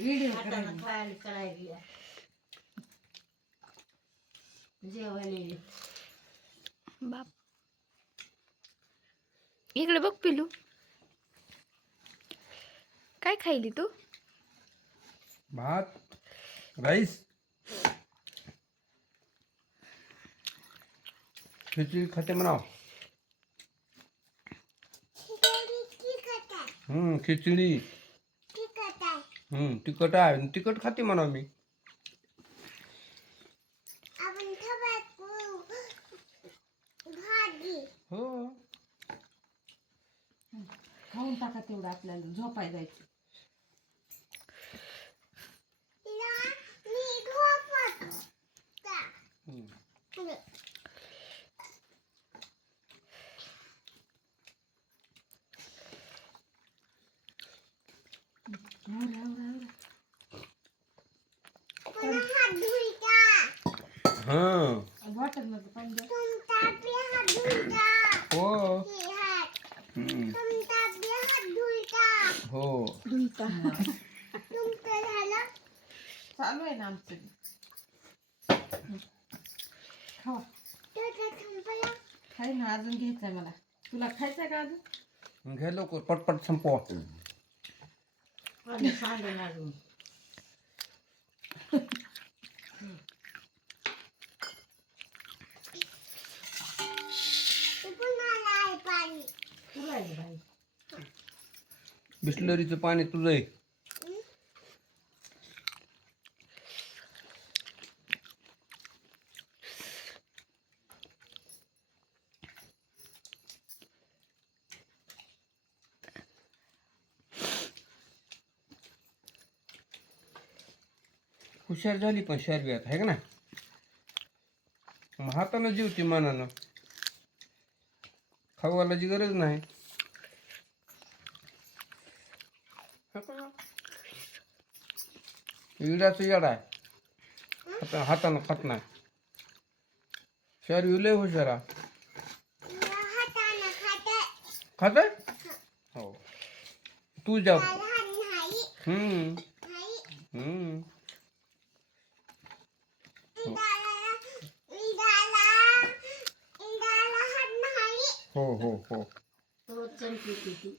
Video हातानं खायला करायला जेवायला बाप इकडे बघ पिलू काय खायली तू भात राईस खिचडी खाते म्हणाव खिचडी तिखट आहे तिखट खाते म्हणाव मी हो खाऊन टाका तेवढं आपल्याला झोपाय जायचं. हां बॉटल मध्ये पाणी द्या. हो हो चालू आहे ना आमचं. खावा खाय ना अजून घ्यायचंय मला. तुला खायचंय का अजून? घे लवकर पटपट संपवा आणि सांडून अजून तुला आहे बाई बिस्लरीचं पाणी तुझं आहे हुशार झाली पण शरबी आता आहे का ना मग हातानं जेवती मनानं खावायची गरज नाही इडाचं येड आहे हातानं खात नाही शरबी लय हुशारा खात हो तू जा हम्म हम्म हो हो हो रोज चमकी ती